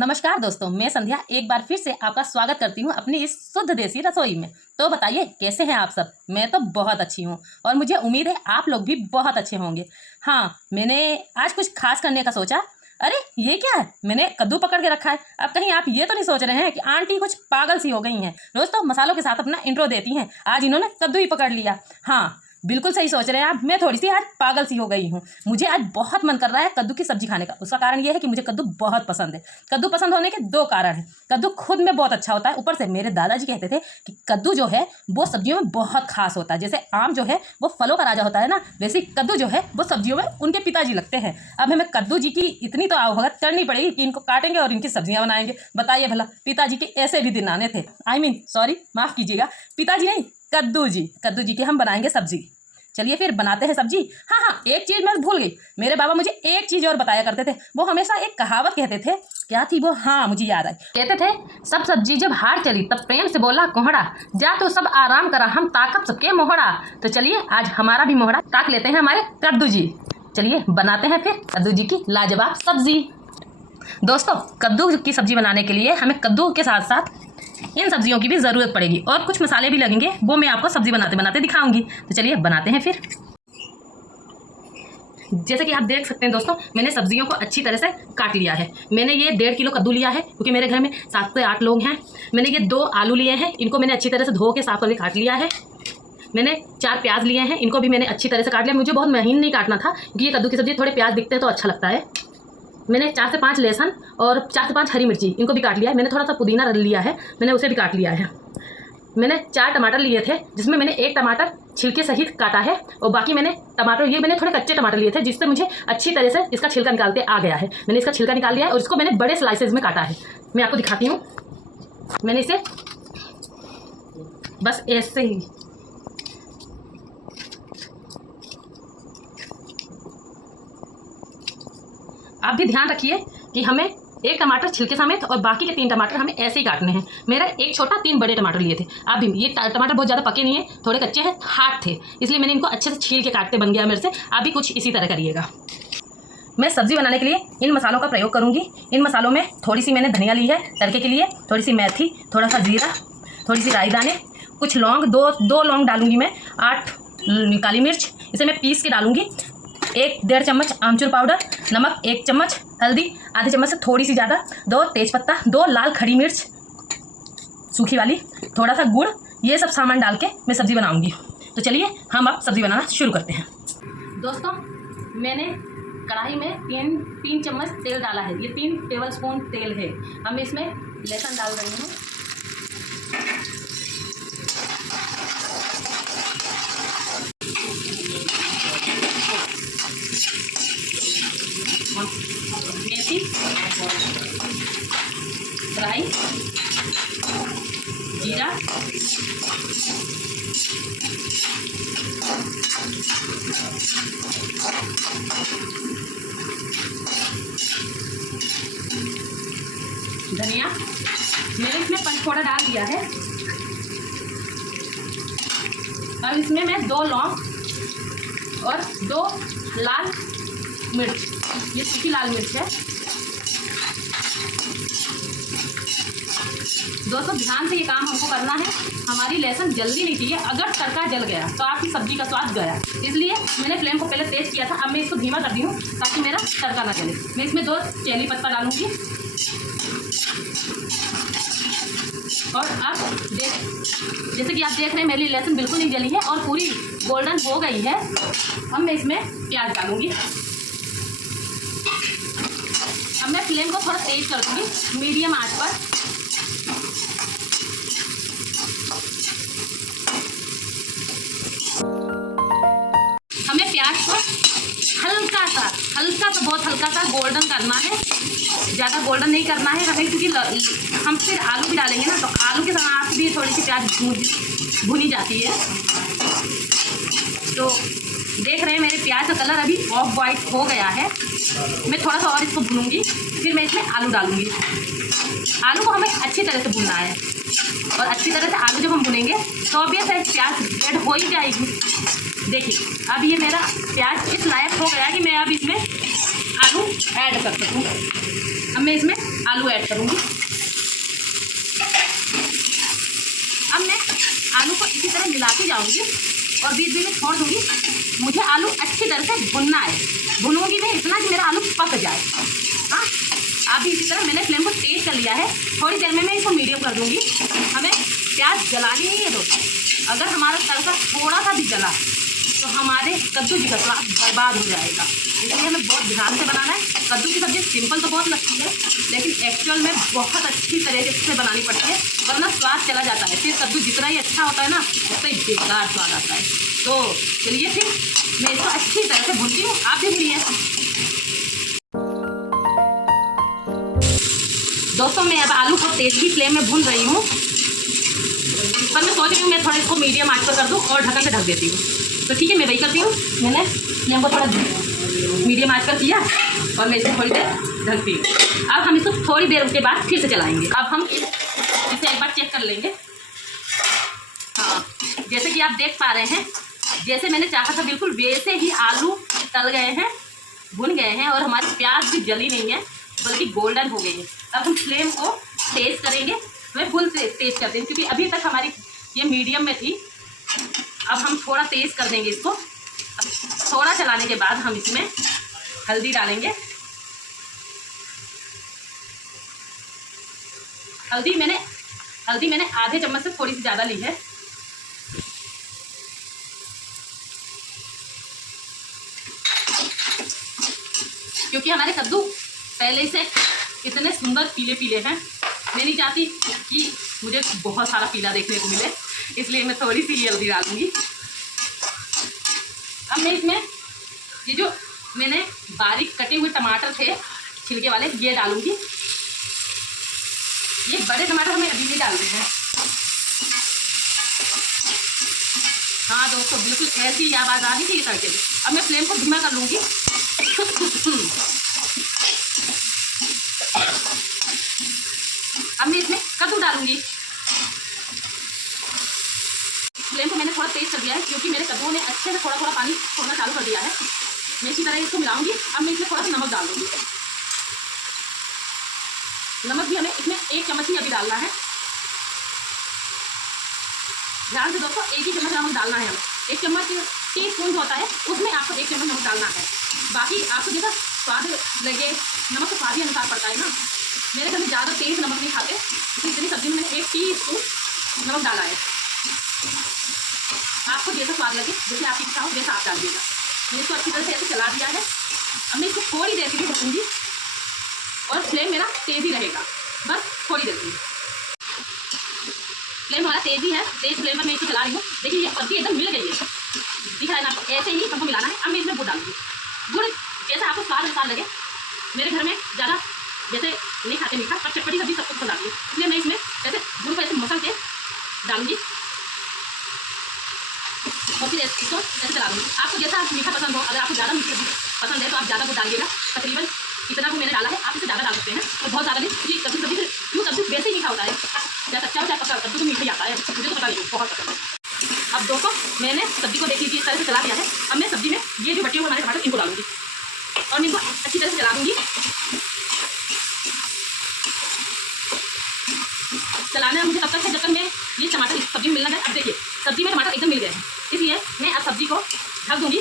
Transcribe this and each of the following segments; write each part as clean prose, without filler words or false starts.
नमस्कार दोस्तों, मैं संध्या एक बार फिर से आपका स्वागत करती हूँ अपनी इस शुद्ध देसी रसोई में। तो बताइए कैसे हैं आप सब। मैं तो बहुत अच्छी हूँ और मुझे उम्मीद है आप लोग भी बहुत अच्छे होंगे। हाँ, मैंने आज कुछ खास करने का सोचा। अरे ये क्या है, मैंने कद्दू पकड़ के रखा है। अब कहीं आप ये तो नहीं सोच रहे हैं कि आंटी कुछ पागल सी हो गई हैं, रोज तो मसालों के साथ अपना इंट्रो देती हैं, आज इन्होंने कद्दू ही पकड़ लिया। हाँ, बिल्कुल सही सोच रहे हैं आप, मैं थोड़ी सी आज पागल सी हो गई हूँ। मुझे आज बहुत मन कर रहा है कद्दू की सब्जी खाने का। उसका कारण ये है कि मुझे कद्दू बहुत पसंद है। कद्दू पसंद होने के दो कारण हैं। कद्दू खुद में बहुत अच्छा होता है, ऊपर से मेरे दादाजी कहते थे कि कद्दू जो है वो सब्जियों में बहुत खास होता है। जैसे आम जो है वो फलों का राजा होता है ना, वैसे ही कद्दू जो है वो सब्जियों में उनके पिताजी लगते हैं। अब हमें कद्दू जी की इतनी तो आवभगत करनी पड़ेगी कि इनको काटेंगे और इनकी सब्जियां बनाएंगे। बताइए भला, पिताजी के ऐसे भी दिन आने थे। सॉरी, माफ़ कीजिएगा, पिताजी नहीं, कद्दू जी की हम बनाएंगे सब्जी। चलिए फिर बनाते हैं सब्जी। हाँ, एक चीज़ मैं भूल गई। मेरे बाबा मुझे एक चीज़ और बताया करते थे। वो हमेशा एक कहावत कहते थे। क्या थी वो? हाँ, मुझे याद आई। कहते थे, सब सब्जी जब हार चली तब प्रेम से बोला कोहड़ा, जा तो सब आराम करा हम ताकत सबके मोहड़ा। तो चलिए आज हमारा भी मोहड़ा ताक लेते हैं हमारे कद्दू जी। चलिए बनाते हैं फिर कद्दू जी की लाजवाब सब्जी। दोस्तों, कद्दू की सब्जी बनाने के लिए हमें कद्दू के साथ साथ इन सब्जियों की भी ज़रूरत पड़ेगी और कुछ मसाले भी लगेंगे, वो मैं आपको सब्जी बनाते बनाते दिखाऊंगी। तो चलिए बनाते हैं फिर। जैसे कि आप देख सकते हैं दोस्तों, मैंने सब्जियों को अच्छी तरह से काट लिया है। मैंने ये 1.5 किलो कद्दू लिया है क्योंकि मेरे घर में 7 से 8 लोग हैं। मैंने ये 2 आलू लिए हैं, इनको मैंने अच्छी तरह से धो के साफ करके काट लिया है। मैंने 4 प्याज लिए हैं, इनको भी मैंने अच्छी तरह से काट लिया। मुझे बहुत महीन नहीं काटना था क्योंकि ये कद्दू की सब्जी थोड़े प्याज दिखते हैं तो अच्छा लगता है। मैंने 4 से 5 लहसुन और 4 से 5 हरी मिर्ची, इनको भी काट लिया है। मैंने थोड़ा सा पुदीना लिया है, मैंने उसे भी काट लिया है। मैंने 4 टमाटर लिए थे, जिसमें मैंने 1 टमाटर छिलके सहित काटा है और बाकी मैंने मैंने थोड़े कच्चे टमाटर लिए थे, जिससे मुझे अच्छी तरह से इसका छिलका निकालते आ गया है। मैंने इसका छिलका निकाल लिया है और इसको मैंने बड़े स्लाइसेस में काटा है। मैं आपको दिखाती हूँ। मैंने इसे बस ऐसे ही आप भी ध्यान रखिए कि हमें 1 टमाटर छिलके समेत और बाकी के 3 टमाटर हमें ऐसे ही काटने हैं। मेरा 1 छोटा 3 बड़े टमाटर लिए थे। आप भी, ये टमाटर बहुत ज़्यादा पके नहीं है, थोड़े कच्चे हैं, हार्ड थे, इसलिए मैंने इनको अच्छे से छील के काटते बन गया मेरे से। आप भी कुछ इसी तरह करिएगा। मैं सब्ज़ी बनाने के लिए इन मसालों का प्रयोग करूँगी। इन मसालों में थोड़ी सी मैंने धनिया ली है तड़के के लिए, थोड़ी सी मेथी, थोड़ा सा जीरा, थोड़ी सी राई दाने, कुछ लौंग, दो लौंग डालूंगी मैं, 8 काली मिर्च, इसे मैं पीस के डालूंगी। 1-1.5 चम्मच आमचूर पाउडर, नमक 1 चम्मच, हल्दी आधे चम्मच से थोड़ी सी ज़्यादा, 2 तेज़पत्ता, 2 लाल खड़ी मिर्च सूखी वाली, थोड़ा सा गुड़, ये सब सामान डाल के मैं सब्ज़ी बनाऊंगी। तो चलिए हम अब सब्ज़ी बनाना शुरू करते हैं। दोस्तों, मैंने कढ़ाई में 3 चम्मच तेल डाला है। ये 3 टेबल स्पून तेल है। अब मैं इसमें लहसुन डाल रही हूँ। मेथी, राई, जीरा, धनिया, मैंने इसमें पंचफोड़ा डाल दिया है। अब इसमें मैं 2 लौंग और 2 लाल मिर्च, ये सूखी लाल मिर्च है। दोस्तों, ध्यान से ये काम हमको करना है। हमारी लहसुन जल्दी नहीं चाहिए, अगर तड़का जल गया तो आपकी सब्जी का स्वाद गया। इसलिए मैंने फ्लेम को पहले तेज़ किया था, अब मैं इसको धीमा कर दी हूँ ताकि मेरा तड़का ना जले। मैं इसमें 2 चेली पत्ता डालूंगी और अब जैसे कि आप देख रहे हैं मेरी लहसुन बिल्कुल नहीं जली है और पूरी गोल्डन हो गई है। अब मैं इसमें प्याज डालूंगी। अब मैं फ्लेम को थोड़ा तेज कर दूँगी, मीडियम आंच पर। हमें प्याज को हल्का सा बहुत हल्का सा गोल्डन करना है, ज़्यादा गोल्डन नहीं करना है हमें, क्योंकि हम फिर आलू भी डालेंगे ना, तो आलू के साथ भी थोड़ी सी प्याज भुनी जाती है। तो देख रहे हैं मेरे प्याज का कलर अभी ऑफ वाइट हो गया है। मैं थोड़ा सा और इसको भूनूंगी, फिर मैं इसमें आलू डालूंगी। आलू को हमें अच्छी तरह से भूनना है और अच्छी तरह से आलू जब हम भुनेंगे तो ऑब्वियस है प्याज रेड हो ही जाएगी। देखिए अब ये मेरा प्याज इस लायक हो गया कि मैं अब इसमें आलू ऐड कर सकूँ। अब मैं इसमें आलू ऐड करूँगी। अब मैं आलू को इसी तरह मिलाती जाऊँगी और बीच बीच में छोड़ दूँगी। मुझे आलू अच्छी तरह से भुनना है, भुनूंगी मैं इतना कि मेरा आलू पक जाए। हाँ, आप भी इसी तरह मैंने फ्लेम को तेज़ कर लिया है। थोड़ी देर में मैं इसको मीडियम कर दूँगी। हमें प्याज जलानी नहीं है दोस्तों। अगर हमारा तड़का थोड़ा सा भी जला तो हमारे कद्दू की स्वाद बर्बाद हो जाएगा। इसलिए हमें बहुत ध्यान से बनाना है। कद्दू की सब्ज़ी सिंपल तो बहुत लगती है, लेकिन एक्चुअल में बहुत अच्छी तरीके से बनानी पड़ती है, वरना स्वाद चला जाता है। फिर कद्दू जितना ही अच्छा होता है ना, उतना ही बेकार स्वाद आता है। तो चलिए फिर मैं इसको अच्छी तरह से भूनती हूँ, आप देख लीजिए। दोस्तों मैं अब आलू को तेज की फ्लेम में भून रही हूँ, पर मैं सोच रही हूँ मैं थोड़ा इसको मीडियम आंच पर कर दूँ और ढक्कन से ढक देती हूँ। तो ठीक है, मैं वही करती हूँ। मैंने फ्लेम को थोड़ा मीडियम आंच पर किया और मैं इसको थोड़ी देर ढकती हूँ। अब हम इसको थोड़ी देर के बाद फिर से चलाएंगे। अब हम इसे एक बार चेक कर लेंगे। हाँ, जैसे कि आप देख पा रहे हैं, जैसे मैंने चाहा था बिल्कुल वैसे ही आलू तल गए हैं, भुन गए हैं और हमारी प्याज भी जली नहीं है, बल्कि गोल्डन हो गई है। अब हम फ्लेम को तेज़ करेंगे। मैं फुल तेज़ करती हूँ क्योंकि अभी तक हमारी ये मीडियम में थी। अब हम थोड़ा तेज़ कर देंगे इसको। अब थोड़ा चलाने के बाद हम इसमें हल्दी डालेंगे। हल्दी मैंने आधे चम्मच से थोड़ी सी ज़्यादा ली है। क्योंकि हमारे कद्दू पहले से इतने सुंदर पीले पीले हैं, मैं नहीं चाहती कि मुझे बहुत सारा पीला देखने को मिले, इसलिए मैं थोड़ी सी हल्दी डालूंगी। अब मैं इसमें ये जो मैंने बारीक कटे हुए टमाटर थे छिलके वाले, ये डालूंगी। ये बड़े टमाटर हमें अभी नहीं डाल रहे हैं। हाँ दोस्तों, बिल्कुल ऐसी आवाज़ आ रही थी ये तड़के में। अब मैं फ्लेम को धीमा कर लूँगी। अब मैं इसमें कद्दू डालूंगी। फ्लेम को मैंने थोड़ा तेज़ कर दिया है क्योंकि मेरे कद्दूओं ने अच्छे से थोड़ा थोड़ा पानी छोड़ना चालू कर दिया है। मैं इसी तरह इसको मिलाऊंगी। अब मैं इसमें थोड़ा सा नमक डाल दूँगी। नमक भी हमें इसमें 1 चम्मच ही अभी डालना है। ध्यान से दोस्तों, 1 ही चम्मच नमक डालना है हमें। 1 चम्मच टीस्पून होता है, उसमें आपको 1 चम्मच नमक डालना है। बाकी आपको जैसा स्वाद लगे, नमक तो स्वाद ही अनुसार पड़ता है ना। मेरे घर में ज़्यादा तेज़ नमक नहीं खाते, इसलिए इतनी सब्जी में मैंने 1 टीस्पून नमक डाला है। आपको जैसा स्वाद लगे, जैसे आपकी इच्छा हो वैसा आप डालिएगा। मैंने इसको अच्छी तरह से ऐसे चला दिया है। अब मैं इसको थोड़ी देर के लिए ढकूँगी और फ्लेम मेरा तेज़ ही रहेगा, बस थोड़ी देर के लिए। फ्लेम हमारा तेज़ ही है, तेज़ फ्लेम पर मैं इसको चला रही हूँ। देखिए ये सब्जी एकदम मिल गई है, दिख रहा है ना आपको। ऐसे ही सबको मिलाना है। अब मैं इसमें गुड़ डालूँगी। गुड़ जैसा आपको स्वाद अनुसार लगे। मेरे घर में ज़्यादा जैसे नहीं खाते मीठा, पर चटपटी सब्जी सबको पसंद आती है, इसलिए मैं इसमें ऐसे गुड़ को ऐसे मसल के डालूंगी और फिर इसको ऐसे चला दूँगी। आपको जैसा मीठा पसंद हो, अगर आपको ज़्यादा मीठी पसंद है तो आप ज़्यादा गुड़ डालिएगा। तकरीबन इतना को मैंने डाला है, आप इसे ज़्यादा डाल सकते हैं और बहुत ज़्यादा नहीं, क्योंकि कद्दू सब्जी क्यों कद्दू वैसे ही मीठा होता है, चाहे कच्चा हो चाहे पक्का, कद्दू तो मीठा ही आता है। मुझे तो पता नहीं, बहुत पसंद है। अब दोस्तों मैंने सब्जी को देख लीजिए इस तरह से चला दिया है। अब मैं सब्जी में ये जो बचे हुए हमारे टमाटर इनको डालूंगी और इनको अच्छी तरह से चला दूँगी। चलाना है मुझे तब तक है जब तक मैं ये टमाटर इस सब्जी में मिलना है। अब देखिए सब्जी में टमाटर एकदम मिल गए हैं, इसलिए मैं अब सब्जी को ढक दूँगी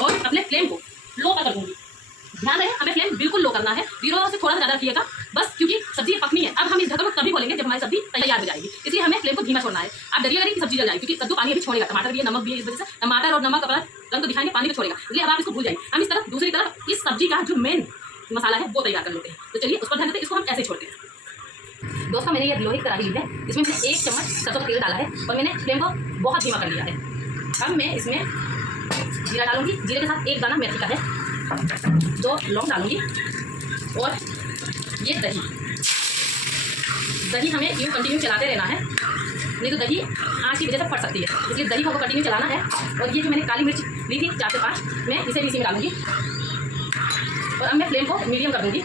और अपने फ्लेम को लो कर दूँगी। ध्यान रहे, हमें फ्लेम बिल्कुल लो करना है, 0 से थोड़ा सा ज़्यादा रखिएगा बस, क्योंकि सब्जी पकनी है। अब हम इस ढक्कन को तभी खोलेंगे जब हमारी सब्जी तैयार हो जाएगी, इसलिए हमें फ्लेम को धीमा छोड़ना है। आप डरिएगा नहीं कि सब्जी जल जाएगी, क्योंकि कद्दू पानी अभी छोड़ेगा, टमाटर भी है, नमक भी है, इस वजह से टमाटर और नमक अपना रंग तो दिखाएंगे, पानी भी छोड़ेगा, इसलिए अब आप इसको भूल जाएंगे। हम इस तरफ दूसरी तरफ इस सब्जी का जो मेन मसाला है वो तैयार कर लेते हैं। तो चलिए उस पर ध्यान देते हैं, इसको हम ऐसे छोड़ते हैं। दोस्तों मैंने ये लोहे की कढ़ाई ली है, इसमें मैंने 1 चम्मच सरसों का तेल डाला है और मैंने फ्लेम को बहुत धीमा कर लिया है। अब मैं इसमें जीरा डालूंगी, जीरे के साथ 1 दाना मेथी का है, 2 लौंग डालूंगी और ये दही हमें यूँ कंटिन्यू चलाते रहना है, नहीं तो दही आँच की वजह से फट सकती है, इसलिए दही को कंटिन्यू चलाना है। और ये जो मैंने काली मिर्च ली थी 4 से 5, मैं इसे भी इसी में डालूंगी और अब मैं फ्लेम को मीडियम कर दूँगी।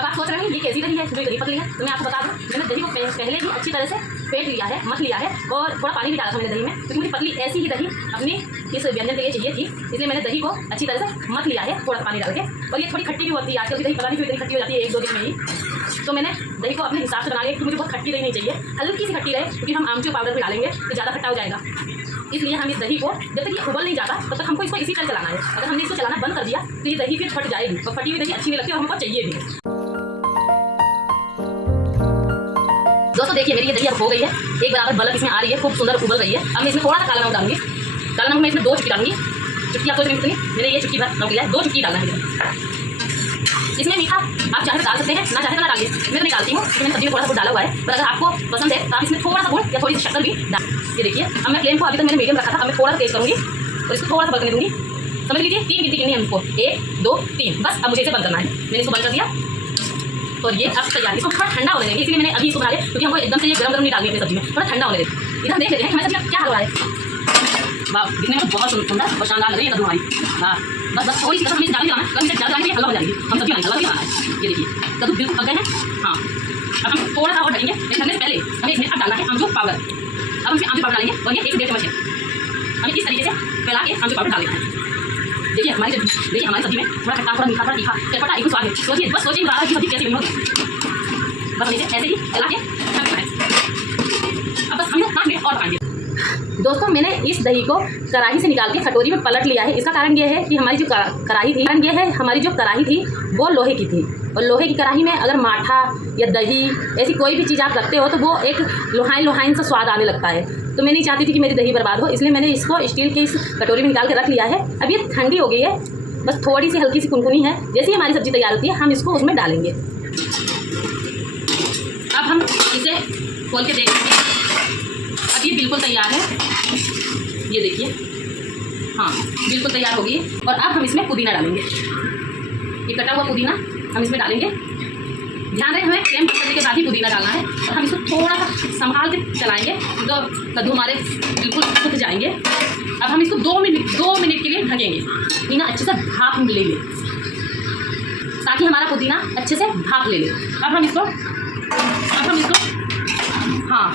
अब आप सोच रहे हैं ये कैसी दही है, जो दही पतली है, तो मैं आपको बता दूँ, मैंने दही को पहले ही अच्छी तरह से फेंट लिया है, मथ लिया है और थोड़ा पानी भी डाला था मैंने दही में, क्योंकि मुझे पतली ऐसी ही दही अपनी इस व्यंजन के लिए चाहिए थी, इसलिए मैंने दही को अच्छी तरह से मथ लिया है थोड़ा सा पानी डाल के। और ये थोड़ी खट्टी भी होती है, आजकल की दही पता नहीं क्यों इतनी खट्टी हो जाती है 1-2 दिन में ही, तो मैंने दही को अपने हिसाब से बना लिया, क्योंकि मुझे बहुत खट्टी दही नहीं चाहिए, हल्की सी खट्टी रहे, क्योंकि हम आमचूर पाउडर भी डालेंगे तो ज़्यादा खट्टा हो जाएगा। इसलिए हम इस दही को जब तक ये उबल नहीं जाता तब तक हमको इसको इसी तरह चलाना है। अगर हमने इसको चलाना बंद कर दिया तो ये दही फिर फट जाएगी और फटी हुई दही अच्छी नहीं लगती और हमको चाहिए भी। दोस्तों देखिए मेरी ये दही अब हो गई है, एक बराबर बल्ब इसमें आ रही है, खूब सुंदर उबल रही है। अब मैं इसमें थोड़ा सा काला नमक डालूंगी। काला नमक मैं इसमें 2 चुटकी डालूंगी। चुटकी आप सोच रहे हैं कितनी, मैंने ये चुटकी भर नमक लिया है, 2 चुटकी डालना है। इसमें मीठा आप चाहे तो डाल सकते हैं, ना चाहे तो ना डालिए। मैं तो नहीं डालती हूँ क्योंकि मैंने सब्जी में थोड़ा सा गुड़ डाला हुआ है, पर अगर आपको पसंद है तो आप इसमें थोड़ा सा गुड़ या थोड़ी सी शक्कर भी डाल। ये देखिए अब मैं फ्लेम को अभी तक मैंने मीडियम रखा था, अब मैं थोड़ा सा तेज करूँगी और इसको थोड़ा सा बंद करने दूँगी। समझ लीजिए 3 गिनती करनी है हमको, 1 2 3, बस अब मुझे इसे बंद करना है। मैंने इसको बंद कर दिया और ये अब तैयार है। इसको थोड़ा ठंडा होने देंगे, इसलिए मैंने अभी इसको बना लिया, क्योंकि हमको एकदम से ये गरम नहीं डालनी है अपनी सब्जी में, थोड़ा ठंडा होने देंगे। इधर देख लेते हैं हमारी सब्जी क्या हो रहा है। वाह दिखने में बहुत सुंदर और शानदार लग रही है कद्दू हमारी। हाँ बस थोड़ी सी कसम ज़्यादा नहीं लाना, कभी ज़्यादा डालेंगे हलवा हो जाएगी, हम सब्जी हलवा भी लाना है। ये देखिए कद्दू बिल्कुल पक गए हैं। हाँ अब हम थोड़ा सा और डालेंगे, लेकिन ढकने से पहले हमें इसमें अब डालना है आमचूर पाउडर। अब हम इसमें आमचूर पाउडर डालेंगे और ये 1 से 1.5 चम्मच है। हमें इस तरीके से फैला के आमचूर पाउडर डाल देना है। देखिए हमारी सब्जी में थोड़ा खट्टा, थोड़ा मीठा, थोड़ा तीखा, चटपटा एक स्वाद है। सोचिए बस सोचिए बाहर की सब्जी कैसी बनी होगी। बस हम इसे ऐसे ही चला के अब बस हम 5 मिनट और पकाएंगे। दोस्तों मैंने इस दही को कढ़ाई से निकाल के कटोरी में पलट लिया है। इसका कारण ये है कि हमारी जो कढ़ाई थी वो लोहे की थी, और लोहे की कढ़ाई में अगर माठा या दही ऐसी कोई भी चीज़ आप रखते हो तो वो एक लोहाइन सा स्वाद आने लगता है। तो मैं नहीं चाहती थी कि मेरी दही बर्बाद हो, इसलिए मैंने इसको स्टील के इस कटोरी में निकाल के रख लिया है। अब ये ठंडी हो गई है, बस थोड़ी सी हल्की सी कुनकुनी है। जैसे ही हमारी सब्ज़ी तैयार होती है हम इसको उसमें डालेंगे। अब हम इसे खोल के देखेंगे। अब ये बिल्कुल तैयार है, ये देखिए। हाँ बिल्कुल तैयार होगी। और अब हम इसमें पुदीना डालेंगे, ये कटा हुआ पुदीना हम इसमें डालेंगे। ध्यान रहे हमें फ्लेम बंद करने के बाद ही पुदीना डालना है, और हम इसको थोड़ा सा संभाल के चलाएंगे तो कद्दू हमारे बिल्कुल सूख जाएंगे। अब हम इसको 2 मिनट के लिए ढकेंगे, पुदीना अच्छे से भाप लेंगे ताकि हमारा पुदीना अच्छे से भाप ले ले। अब हम इसको हाँ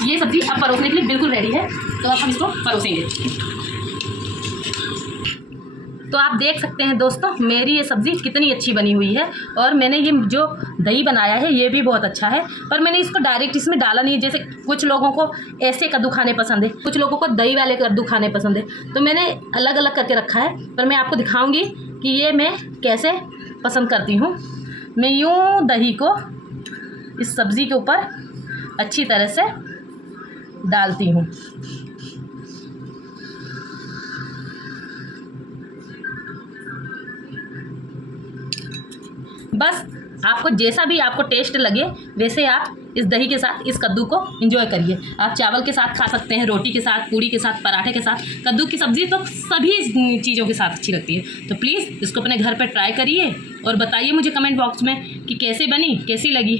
ये सब्ज़ी अब परोसने के लिए बिल्कुल रेडी है, तो अब हम इसको परोसेंगे। तो आप देख सकते हैं दोस्तों मेरी ये सब्ज़ी कितनी अच्छी बनी हुई है, और मैंने ये जो दही बनाया है ये भी बहुत अच्छा है। पर मैंने इसको डायरेक्ट इसमें डाला नहीं, जैसे कुछ लोगों को ऐसे कद्दू खाने पसंद है, कुछ लोगों को दही वाले कद्दू खाने पसंद है, तो मैंने अलग अलग करके रखा है। पर मैं आपको दिखाऊँगी कि ये मैं कैसे पसंद करती हूँ। मैं यूँ दही को इस सब्ज़ी के ऊपर अच्छी तरह से डालती हूँ। बस आपको जैसा भी आपको टेस्ट लगे वैसे आप इस दही के साथ इस कद्दू को एंजॉय करिए। आप चावल के साथ खा सकते हैं, रोटी के साथ, पूड़ी के साथ, पराठे के साथ। कद्दू की सब्ज़ी तो सभी चीज़ों के साथ अच्छी लगती है। तो प्लीज़ इसको अपने घर पर ट्राई करिए और बताइए मुझे कमेंट बॉक्स में कि कैसे बनी, कैसी लगी।